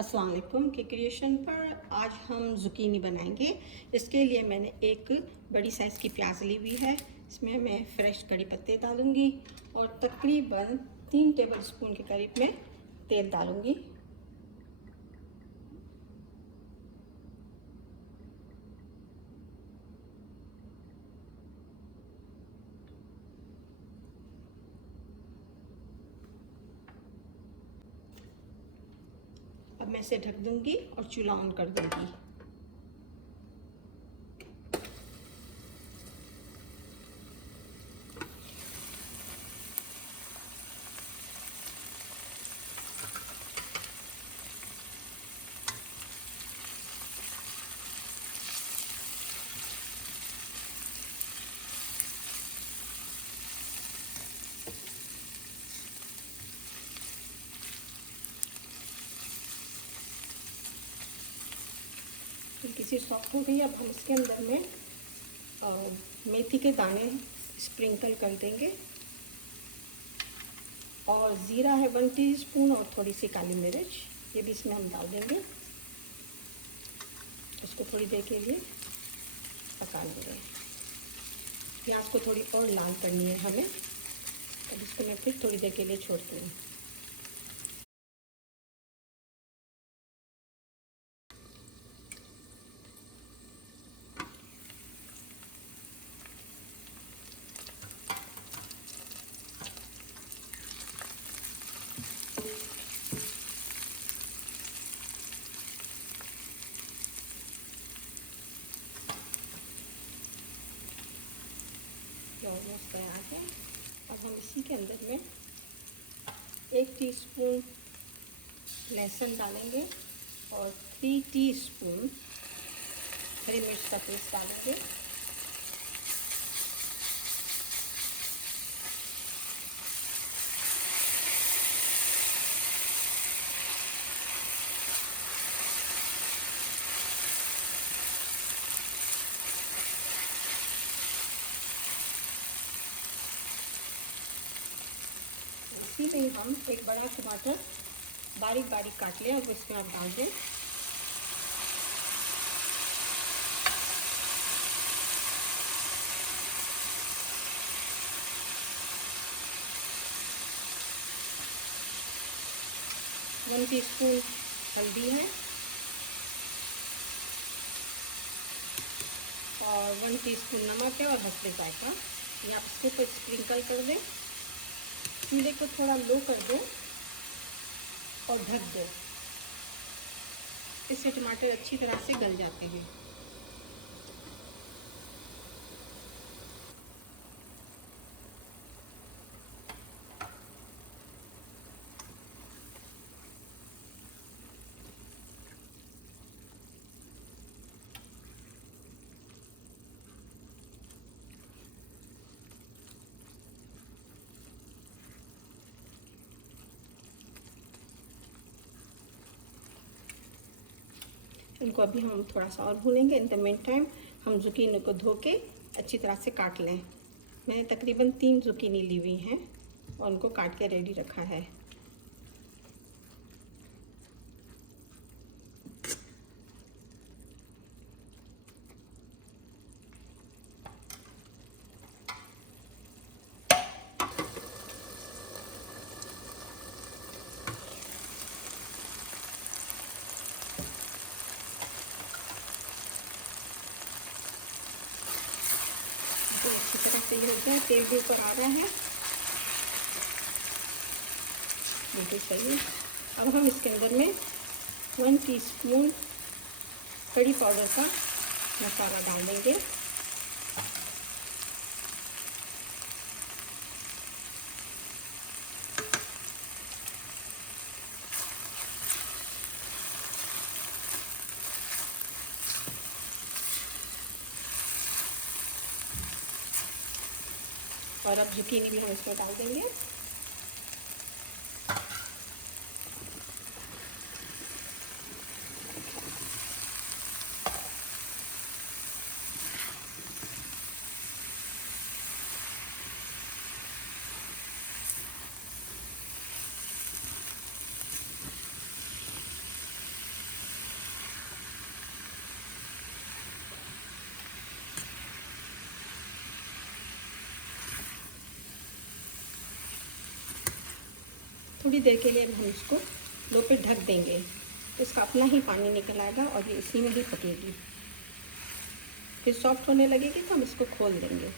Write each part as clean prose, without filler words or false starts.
अस्सलाम वालेकुम के क्रिएशन पर आज हम ज़ुकीनी बनाएंगे। इसके लिए मैंने एक बड़ी साइज़ की प्याज ली हुई है। इसमें मैं फ्रेश कड़ी पत्ते डालूँगी और तकरीबन 3 टेबलस्पून के करीब में तेल डालूँगी। अब मैं इसे ढक दूँगी और चूल्हा ऑन कर दूँगी। किसी सॉफ्ट हो गई। अब हम इसके अंदर में मेथी के दाने स्प्रिंकल कर देंगे और ज़ीरा है 1 टीस्पून और थोड़ी सी काली मिर्च ये भी इसमें हम डाल देंगे। उसको थोड़ी देर के लिए पका लेंगे। प्याज को थोड़ी और लाल करनी है हमें, अब इसको मैं फिर थोड़ी देर के लिए छोड़ती हूँ। ऑलमोस्ट तैयार है। अब हम इसी के अंदर में 1 टीस्पून लहसुन डालेंगे और 3 टीस्पून हरी मिर्च का पेस्ट डालेंगे। इसी में हम एक बड़ा टमाटर बारीक बारीक काट लें, अब इसमें आप डाल दें। वन टीस्पून हल्दी है और 1 टीस्पून नमक है और हल्दी जायका ये आप इसके ऊपर स्प्रिंकल कर दें। चूल्हे को थोड़ा लो कर दें और ढक दें। इससे टमाटर अच्छी तरह से गल जाते हैं। इनको अभी हम थोड़ा सा और भूनेंगे। इन द मेन टाइम हम ज़ुकीनी को धो के अच्छी तरह से काट लें। मैंने तकरीबन 3 ज़ुकीनी ली हुई हैं और उनको काट के रेडी रखा है। तो अच्छी तरह से ये हो जाए, तेल भी ऊपर आ रहा है, बिल्कुल सही। अब हम इसके अंदर में 1 टीस्पून कड़ी पाउडर का मसाला डाल देंगे। और अब ज़ुकीनी भी हम इसमें डाल देंगे। थोड़ी देर के लिए हम इसको लो पे ढक देंगे, तो इसका अपना ही पानी निकल आएगा और ये इसी में ही पकेगी। फिर सॉफ्ट होने लगेगी तो हम इसको खोल देंगे।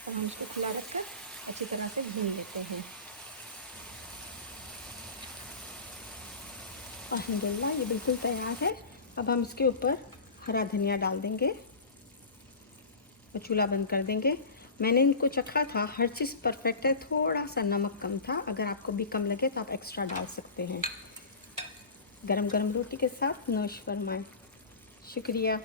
और हम इसको खुला रखकर अच्छी तरह से भून लेते हैं। अल्हम्दुलिल्लाह ये बिल्कुल तैयार है। अब हम इसके ऊपर हरा धनिया डाल देंगे और चूल्हा बंद कर देंगे। मैंने इनको चखा था, हर चीज़ परफेक्ट है, थोड़ा सा नमक कम था। अगर आपको भी कम लगे तो आप एक्स्ट्रा डाल सकते हैं। गरम गरम रोटी के साथ नोश फरमाएं। शुक्रिया।